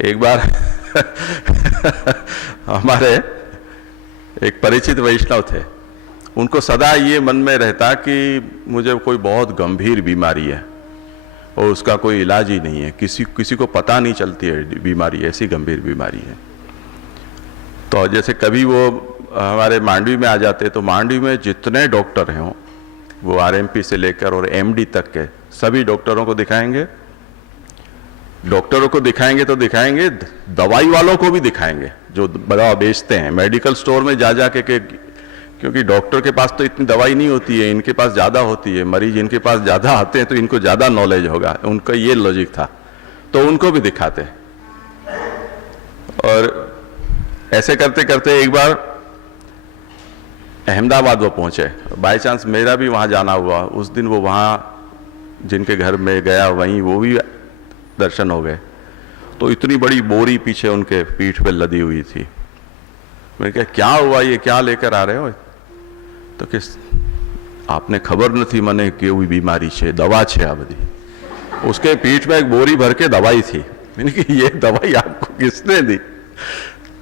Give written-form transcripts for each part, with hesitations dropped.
एक बार हमारे एक परिचित वैष्णव थे, उनको सदा ये मन में रहता कि मुझे कोई बहुत गंभीर बीमारी है और उसका कोई इलाज ही नहीं है, किसी को पता नहीं चलती है बीमारी, ऐसी गंभीर बीमारी है। तो जैसे कभी वो हमारे मांडवी में आ जाते तो मांडवी में जितने डॉक्टर हैं वो आरएमपी से लेकर और एमडी तक के सभी डॉक्टरों को दिखाएंगे। डॉक्टरों को दिखाएंगे तो दिखाएंगे, दवाई वालों को भी दिखाएंगे जो दवा बेचते हैं मेडिकल स्टोर में जा जा के क्योंकि डॉक्टर के पास तो इतनी दवाई नहीं होती है, इनके पास ज़्यादा होती है, मरीज इनके पास ज़्यादा आते हैं तो इनको ज़्यादा नॉलेज होगा, उनका ये लॉजिक था, तो उनको भी दिखाते। और ऐसे करते करते एक बार अहमदाबाद वो पहुँचे, बाय चांस मेरा भी वहाँ जाना हुआ। उस दिन वो वहाँ जिनके घर में गया वहीं वो भी दर्शन हो गए। तो इतनी बड़ी बोरी पीछे उनके पीठ पे लदी हुई थी। मैंने कहा क्या हुआ, ये क्या लेकर आ रहे हो? तो कि आपने खबर नहीं मने केवी बीमारी है, दवा है आ बधी। उसके पीठ में एक बोरी भर के दवाई थी। मैंने कहा ये दवाई आपको किसने दी?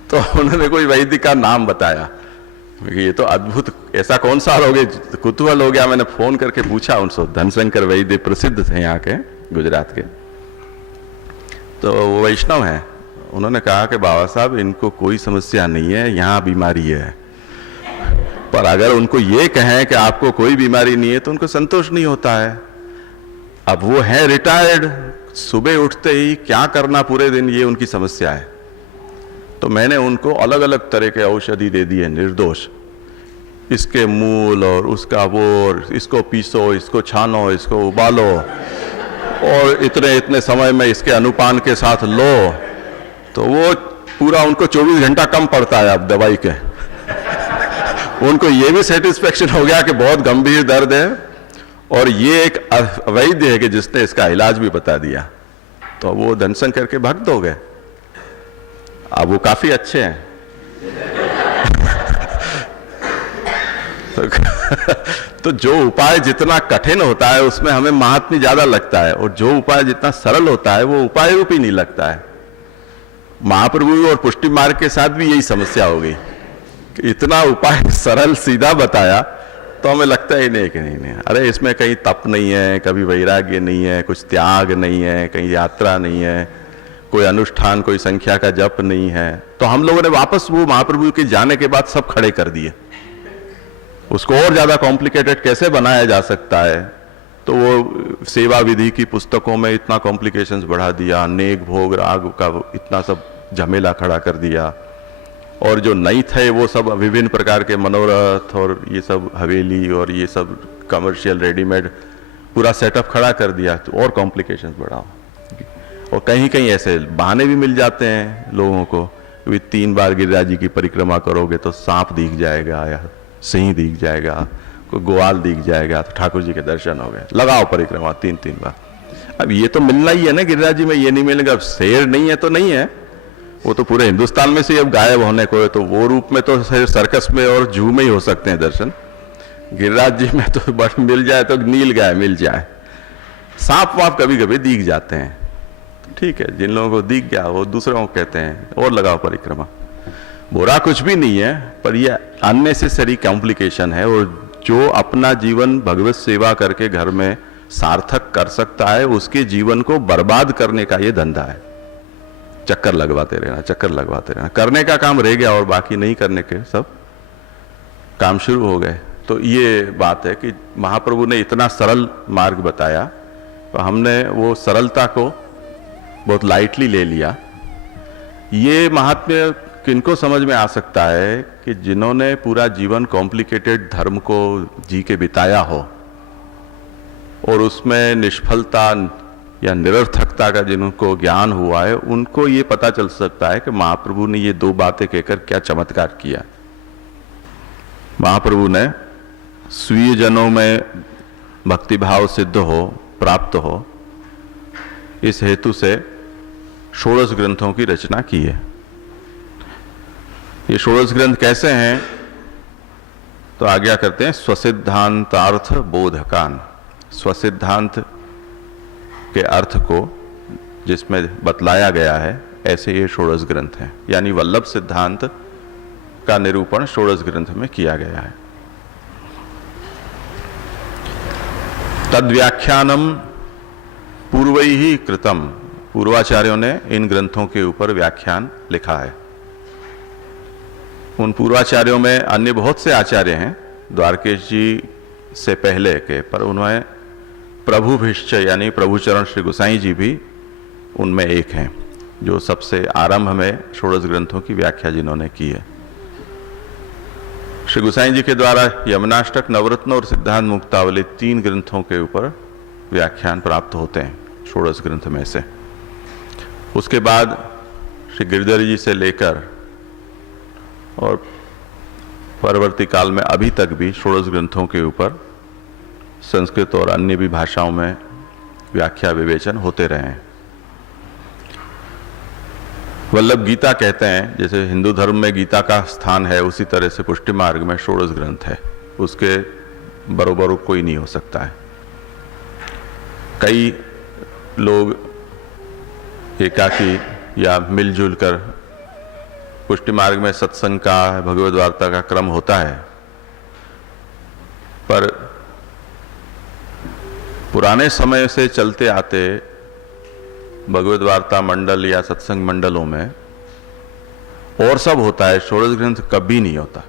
तो उन्होंने कोई वैद्य का नाम बताया। ये तो अद्भुत, ऐसा कौन सा रोग है? कुतूहल हो गया, मैंने फोन करके पूछा उनसे। धनशंकर वैद्य प्रसिद्ध थे यहाँ के, गुजरात के, तो वो वैष्णव हैं। उन्होंने कहा कि बाबा साहब इनको कोई समस्या नहीं है, यहाँ बीमारी है। पर अगर उनको ये कहें कि आपको कोई बीमारी नहीं है तो उनको संतोष नहीं होता है। अब वो है रिटायर्ड, सुबह उठते ही क्या करना पूरे दिन, ये उनकी समस्या है। तो मैंने उनको अलग अलग तरह के औषधि दे दिए निर्दोष, इसके मूल और उसका वो, इसको पीसो, इसको छानो, इसको उबालो और इतने इतने समय में इसके अनुपान के साथ लो। तो वो पूरा उनको 24 घंटा कम पड़ता है अब दवाई के। उनको ये भी सेटिस्फेक्शन हो गया कि बहुत गंभीर दर्द है और ये एक वैद्य है कि जिसने इसका इलाज भी बता दिया। तो वो धनशंकर के भक्त हो गए, अब वो काफी अच्छे हैं। तो जो उपाय जितना कठिन होता है उसमें हमें महात्म्य ज्यादा लगता है, और जो उपाय जितना सरल होता है वो उपाय रूपी नहीं लगता है। महाप्रभु और पुष्टि मार्ग के साथ भी यही समस्या हो गई कि इतना उपाय सरल सीधा बताया तो हमें लगता ही नहीं कि नहीं, अरे इसमें कहीं तप नहीं है, कभी वैराग्य नहीं है, कुछ त्याग नहीं है, कहीं यात्रा नहीं है, कोई अनुष्ठान, कोई संख्या का जप नहीं है। तो हम लोगों ने वापस वो महाप्रभु के जाने के बाद सब खड़े कर दिए। उसको और ज्यादा कॉम्प्लिकेटेड कैसे बनाया जा सकता है? तो वो सेवा विधि की पुस्तकों में इतना कॉम्प्लिकेशंस बढ़ा दिया, नेक भोग राग का इतना सब झमेला खड़ा कर दिया, और जो नहीं थे वो सब विभिन्न प्रकार के मनोरथ और ये सब हवेली और ये सब कमर्शियल रेडीमेड पूरा सेटअप खड़ा कर दिया, तो और कॉम्प्लिकेशंस बढ़ा। और कहीं कहीं ऐसे बहाने भी मिल जाते हैं लोगों को, 3 बार गिरिराज जी की परिक्रमा करोगे तो सांप दिख जाएगा या सिंह दिख जाएगा, कोई ग्वाल दिख जाएगा, तो ठाकुर जी के दर्शन हो गए। लगाओ परिक्रमा 3-3 बार। अब ये तो मिलना ही है ना गिरिराज जी में, ये नहीं मिलेगा। अब शेर नहीं है तो नहीं है, वो तो पूरे हिंदुस्तान में से अब गायब होने को है। तो वो रूप में तो सर्कस में और जू में ही हो सकते हैं दर्शन। गिरिराज जी में तो बस मिल जाए तो नील गाय मिल जाए, सांप वाप कभी कभी दिख जाते हैं, ठीक है। जिन लोगों को दिख गया वो दूसरों को कहते हैं और लगाओ परिक्रमा। बुरा कुछ भी नहीं है, पर यह अननेसेसरी कॉम्प्लिकेशन है। और जो अपना जीवन भगवत सेवा करके घर में सार्थक कर सकता है, उसके जीवन को बर्बाद करने का ये धंधा है। चक्कर लगवाते रहना, चक्कर लगवाते रहना, करने का काम रह गया और बाकी नहीं करने के सब काम शुरू हो गए। तो ये बात है कि महाप्रभु ने इतना सरल मार्ग बताया, तो हमने वो सरलता को बहुत लाइटली ले लिया। ये महात्म्य किनको समझ में आ सकता है कि जिन्होंने पूरा जीवन कॉम्प्लिकेटेड धर्म को जी के बिताया हो और उसमें निष्फलता या निरर्थकता का जिनको ज्ञान हुआ है, उनको ये पता चल सकता है कि महाप्रभु ने ये 2 बातें कहकर क्या चमत्कार किया। महाप्रभु ने स्वीय जनों में भक्तिभाव सिद्ध हो, प्राप्त हो, इस हेतु से 16 ग्रंथों की रचना की है। ये 16 ग्रंथ कैसे हैं? तो आज्ञा करते हैं स्वसिद्धांतार्थ बोधकान। स्वसिद्धांत के अर्थ को जिसमें बतलाया गया है ऐसे ये षोडश ग्रंथ हैं। यानी वल्लभ सिद्धांत का निरूपण षोडश ग्रंथ में किया गया है। तद व्याख्यानम पूर्वैः कृतम, पूर्वाचार्यों ने इन ग्रंथों के ऊपर व्याख्यान लिखा है। उन पूर्वाचार्यों में अन्य बहुत से आचार्य हैं द्वारकेश जी से पहले के, पर उन्होंने प्रभुभिश्च यानी प्रभुचरण श्री गोसाई जी भी उनमें एक हैं, जो सबसे आरंभ में षोडश ग्रंथों की व्याख्या जिन्होंने की है। श्री गोसाई जी के द्वारा यमुनाष्टक, नवरत्न और सिद्धांत मुक्तावली 3 ग्रंथों के ऊपर व्याख्यान प्राप्त होते हैं षोडश ग्रंथ में से। उसके बाद श्री गिरधर जी से लेकर और परवर्ती काल में अभी तक भी षोडश ग्रंथों के ऊपर संस्कृत और अन्य भी भाषाओं में व्याख्या विवेचन होते रहे हैं। वल्लभ गीता कहते हैं, जैसे हिंदू धर्म में गीता का स्थान है, उसी तरह से पुष्टि मार्ग में षोडश ग्रंथ है, उसके बरोबर कोई नहीं हो सकता है। कई लोग एकाकी या मिलजुल कर पुष्टि मार्ग में सत्संग का, भगवद वार्ता का क्रम होता है, पर पुराने समय से चलते आते भगवद वार्ता मंडल या सत्संग मंडलों में और सब होता है, षोडश ग्रंथ कभी नहीं होता।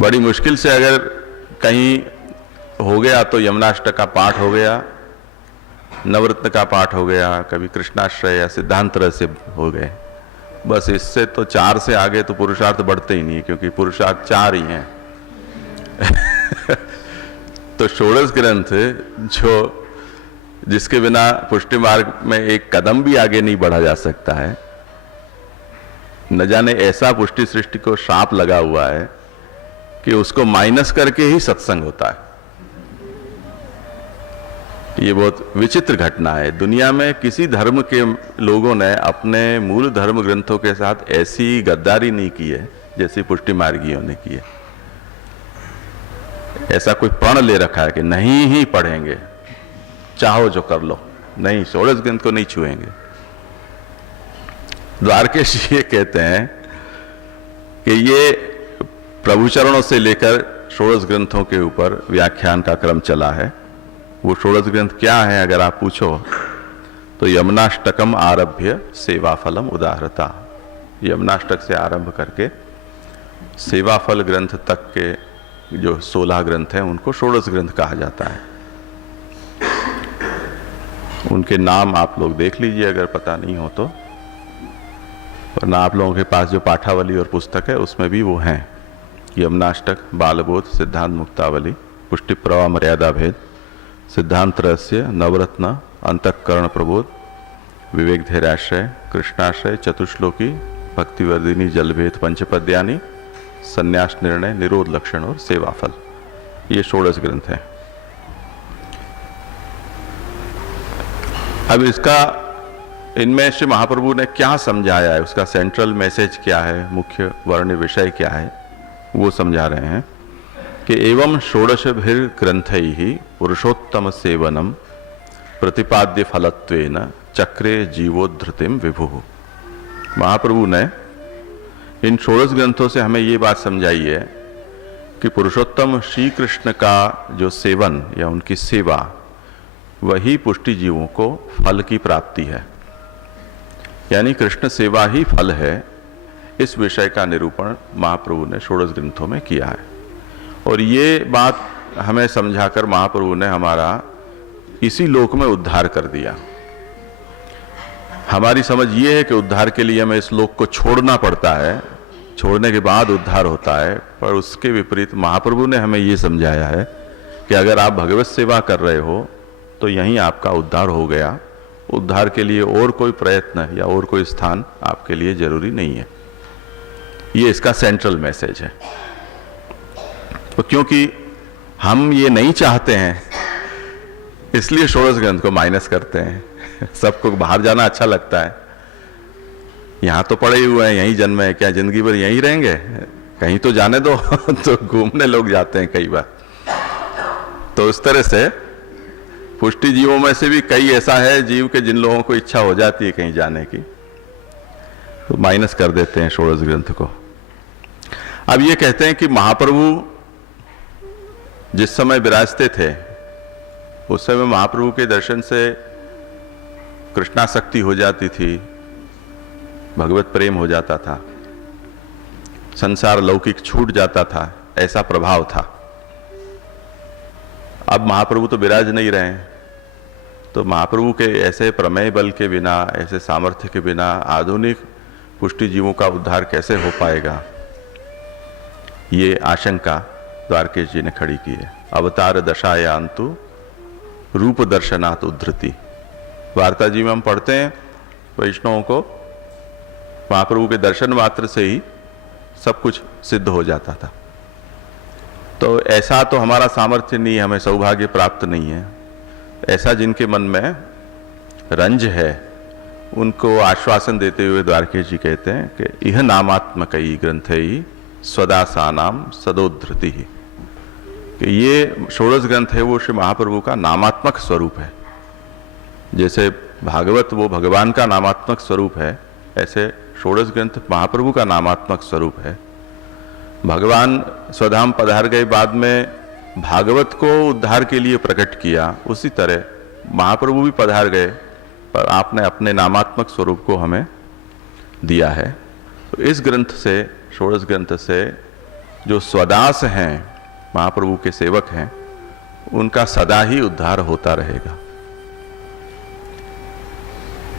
बड़ी मुश्किल से अगर कहीं हो गया तो यमुनाष्टक का पाठ हो गया, नवरत्न का पाठ हो गया, कभी कृष्णाश्रय या सिद्धांत रस से हो गए, बस। इससे तो 4 से आगे तो पुरुषार्थ बढ़ते ही नहीं, क्योंकि पुरुषार्थ 4 ही हैं। तो षोडश ग्रंथ जो जिसके बिना पुष्टि मार्ग में एक कदम भी आगे नहीं बढ़ा जा सकता है, न जाने ऐसा पुष्टि सृष्टि को श्राप लगा हुआ है कि उसको माइनस करके ही सत्संग होता है। ये बहुत विचित्र घटना है। दुनिया में किसी धर्म के लोगों ने अपने मूल धर्म ग्रंथों के साथ ऐसी गद्दारी नहीं की है जैसी पुष्टि मार्गियों ने की है। ऐसा कोई प्रण ले रखा है कि नहीं ही पढ़ेंगे, चाहो जो कर लो, नहीं, षोडश ग्रंथ को नहीं छुएंगे। द्वारकेश ये कहते हैं कि ये प्रभुचरणों से लेकर षोडश ग्रंथों के ऊपर व्याख्यान का क्रम चला है। वो षोडश ग्रंथ क्या है अगर आप पूछो तो यमुनाष्टकम आरभ्य सेवाफलम उदाहरता, यमुनाष्टक से आरंभ करके सेवाफल ग्रंथ तक के जो 16 ग्रंथ हैं उनको षोडश ग्रंथ कहा जाता है। उनके नाम आप लोग देख लीजिए अगर पता नहीं हो तो, वरना आप लोगों के पास जो पाठावली और पुस्तक है उसमें भी वो हैं। यमुनाष्टक, बालबोध, सिद्धांत मुक्तावली, पुष्टि प्रवाह मर्यादा भेद, सिद्धांत रहस्य, नवरत्न, अंतःकरण प्रबोध, विवेक धैर्याश्रय, कृष्णाश्रय, चतुश्लोकी, भक्तिवर्धिनी, जलभेद, पंचपद्यानी, संन्यास निर्णय, निरोध लक्षण और सेवाफल, ये षोडश ग्रंथ हैं। अब इसका इनमें श्री महाप्रभु ने क्या समझाया है, उसका सेंट्रल मैसेज क्या है, मुख्य वर्ण विषय क्या है, वो समझा रहे हैं कि एवं षोडशभिर ग्रंथैहि पुरुषोत्तम सेवनम प्रतिपाद्य फलत्वेन चक्रे जीवोद्धृतिम विभुः। महाप्रभु ने इन षोडश ग्रंथों से हमें ये बात समझाई है कि पुरुषोत्तम श्री कृष्ण का जो सेवन या उनकी सेवा, वही पुष्टि जीवों को फल की प्राप्ति है, यानी कृष्ण सेवा ही फल है। इस विषय का निरूपण महाप्रभु ने षोडश ग्रंथों में किया है। और ये बात हमें समझाकर महाप्रभु ने हमारा इसी लोक में उद्धार कर दिया। हमारी समझ ये है कि उद्धार के लिए हमें इस लोक को छोड़ना पड़ता है, छोड़ने के बाद उद्धार होता है, पर उसके विपरीत महाप्रभु ने हमें ये समझाया है कि अगर आप भगवत सेवा कर रहे हो तो यहीं आपका उद्धार हो गया। उद्धार के लिए और कोई प्रयत्न या और कोई स्थान आपके लिए जरूरी नहीं है। ये इसका सेंट्रल मैसेज है। तो क्योंकि हम ये नहीं चाहते हैं इसलिए षोडश ग्रंथ को माइनस करते हैं। सबको बाहर जाना अच्छा लगता है, यहां तो पड़े हुए हैं, यहीं जन्मे हैं, क्या जिंदगी भर यहीं रहेंगे, कहीं तो जाने दो। तो घूमने लोग जाते हैं कई बार। तो इस तरह से पुष्टि जीवों में से भी कई ऐसा है जीव के जिन लोगों को इच्छा हो जाती है कहीं जाने की, तो माइनस कर देते हैं षोडश ग्रंथ को। अब ये कहते हैं कि महाप्रभु जिस समय विराजते थे उस समय महाप्रभु के दर्शन से कृष्णासक्ति हो जाती थी, भगवत प्रेम हो जाता था, संसार लौकिक छूट जाता था, ऐसा प्रभाव था। अब महाप्रभु तो विराज नहीं रहे हैं, तो महाप्रभु के ऐसे प्रमेय बल के बिना, ऐसे सामर्थ्य के बिना आधुनिक पुष्टि जीवों का उद्धार कैसे हो पाएगा, ये आशंका द्वारकेश जी ने खड़ी की है। अवतार दशायांतु रूप दर्शनात् उद्धृति, वार्ता जी में हम पढ़ते हैं वैष्णवों को महाप्रभु के दर्शन मात्र से ही सब कुछ सिद्ध हो जाता था। तो ऐसा तो हमारा सामर्थ्य नहीं है, हमें सौभाग्य प्राप्त नहीं है। ऐसा जिनके मन में रंज है उनको आश्वासन देते हुए द्वारकेश जी कहते हैं कि यह नामात्मक ग्रंथ ही स्वदासानाम सदोद्धृति ही, कि ये षोडश ग्रंथ है वो श्री महाप्रभु का नामात्मक स्वरूप है। जैसे भागवत वो भगवान का नामात्मक स्वरूप है, ऐसे षोडश ग्रंथ महाप्रभु का नामात्मक स्वरूप है। भगवान स्वधाम पधार गए, बाद में भागवत को उद्धार के लिए प्रकट किया, उसी तरह महाप्रभु भी पधार गए, पर आपने अपने नामात्मक स्वरूप को हमें दिया है। तो इस ग्रंथ से, षोडश ग्रंथ से जो स्वदास हैं, महाप्रभु के सेवक हैं, उनका सदा ही उद्धार होता रहेगा।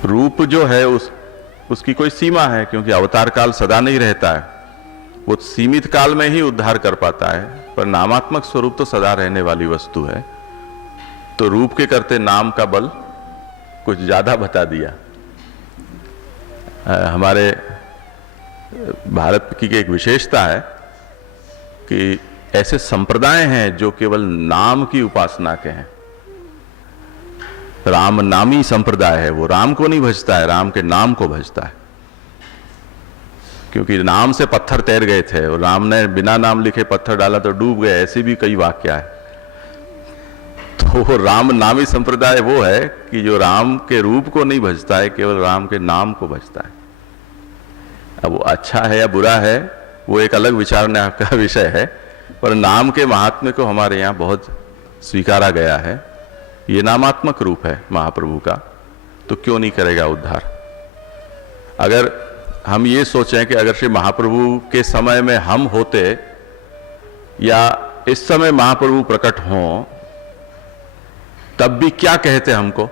रूप जो है उसकी कोई सीमा है, क्योंकि अवतार काल सदा नहीं रहता है, वो सीमित काल में ही उद्धार कर पाता है, पर नामात्मक स्वरूप तो सदा रहने वाली वस्तु है। तो रूप के करते नाम का बल कुछ ज्यादा बता दिया। हमारे भारत की एक विशेषता है कि ऐसे संप्रदाय हैं जो केवल नाम की उपासना के हैं। राम नामी संप्रदाय है, वो राम को नहीं भजता है, राम के नाम को भजता है। क्योंकि नाम से पत्थर तैर गए थे और राम ने बिना नाम लिखे पत्थर डाला तो डूब गए, ऐसे भी कई वाक्य है। तो राम नामी संप्रदाय वो है कि जो राम के रूप को नहीं भजता है, केवल राम के नाम को भजता है। अब वो अच्छा है या बुरा है वो एक अलग विचारने का विषय है, पर नाम के महात्म्य को हमारे यहाँ बहुत स्वीकारा गया है। ये नामात्मक रूप है महाप्रभु का, तो क्यों नहीं करेगा उद्धार। अगर हम ये सोचें कि अगर श्री महाप्रभु के समय में हम होते या इस समय महाप्रभु प्रकट हों, तब भी क्या कहते हमको?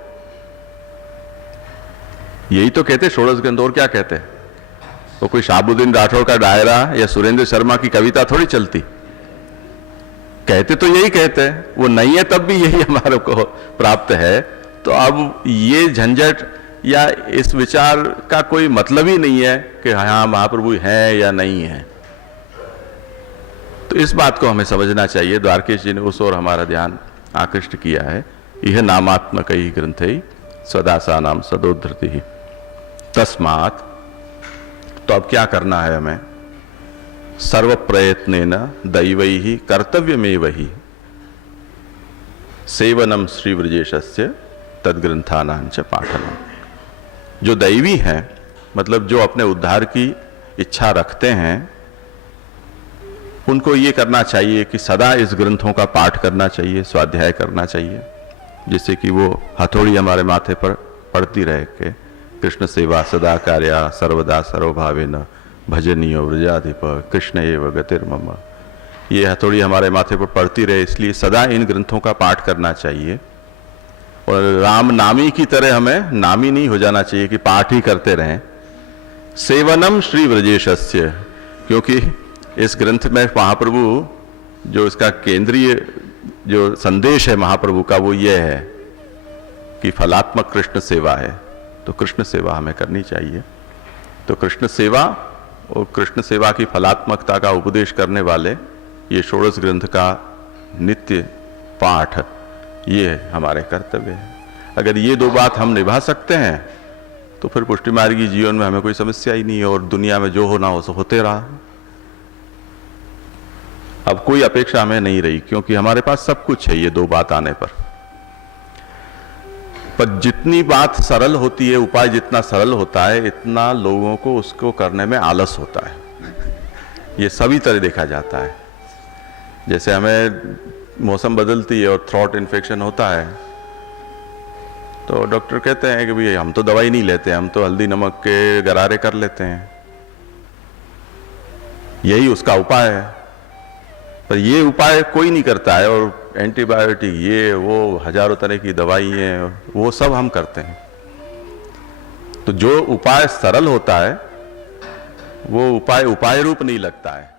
यही तो कहते षोडश ग्रंथ, और क्या कहते? तो कोई शाहबुद्दीन राठौर का डायरा या सुरेंद्र शर्मा की कविता थोड़ी चलती। कहते तो यही कहते हैं, वो नहीं है तब भी यही हमारे को प्राप्त है। तो अब ये झंझट या इस विचार का कोई मतलब ही नहीं है कि हाँ महाप्रभु हैं या नहीं है। तो इस बात को हमें समझना चाहिए। द्वारकेश जी ने उस ओर हमारा ध्यान आकृष्ट किया है। यह नामात्मक ही ग्रंथ ही स्वदासा नाम सदोद्धृति ही तस्मात्। तो अब क्या करना है हमें? सर्व प्रयत्नेन दैवैहि कर्तव्यमेव हि सेवनम श्री व्रजेशस्य तद्ग्रंथानांच पाठनम। जो दैवी हैं, मतलब जो अपने उद्धार की इच्छा रखते हैं, उनको ये करना चाहिए कि सदा इस ग्रंथों का पाठ करना चाहिए, स्वाध्याय करना चाहिए, जिससे कि वो हथौड़ी हमारे माथे पर पड़ती रहे कि कृष्ण सेवा सदा कार्या सर्वदा सर्वभावेन भजनीय व्रजाधिप कृष्ण एव गतिर्मम। ये हथौड़ी हमारे माथे पर पड़ती रहे, इसलिए सदा इन ग्रंथों का पाठ करना चाहिए। और राम नामी की तरह हमें नामी नहीं हो जाना चाहिए कि पाठ ही करते रहें। सेवनम श्री व्रजेशस्य, क्योंकि इस ग्रंथ में महाप्रभु जो इसका केंद्रीय जो संदेश है महाप्रभु का, वो ये है कि फलात्मक कृष्ण सेवा है। तो कृष्ण सेवा हमें करनी चाहिए। तो कृष्ण सेवा और कृष्ण सेवा की फलात्मकता का उपदेश करने वाले ये षोडश ग्रंथ का नित्य पाठ, ये हमारे कर्तव्य है। अगर ये दो बात हम निभा सकते हैं तो फिर पुष्टि मार्गी जीवन में हमें कोई समस्या ही नहीं है, और दुनिया में जो होना हो सो होते रहा। अब कोई अपेक्षा हमें नहीं रही, क्योंकि हमारे पास सब कुछ है ये दो बात आने पर। पर जितनी बात सरल होती है, उपाय जितना सरल होता है, इतना लोगों को उसको करने में आलस होता है। ये सभी तरह देखा जाता है। जैसे हमें मौसम बदलती है और थ्रोट इन्फेक्शन होता है, तो डॉक्टर कहते हैं कि भाई हम तो दवाई नहीं लेते, हम तो हल्दी नमक के गरारे कर लेते हैं, यही उसका उपाय है। पर ये उपाय कोई नहीं करता है, और एंटीबायोटिक ये वो हजारों तरह की दवाई है, वो सब हम करते हैं। तो जो उपाय सरल होता है वो उपाय रूप नहीं लगता है।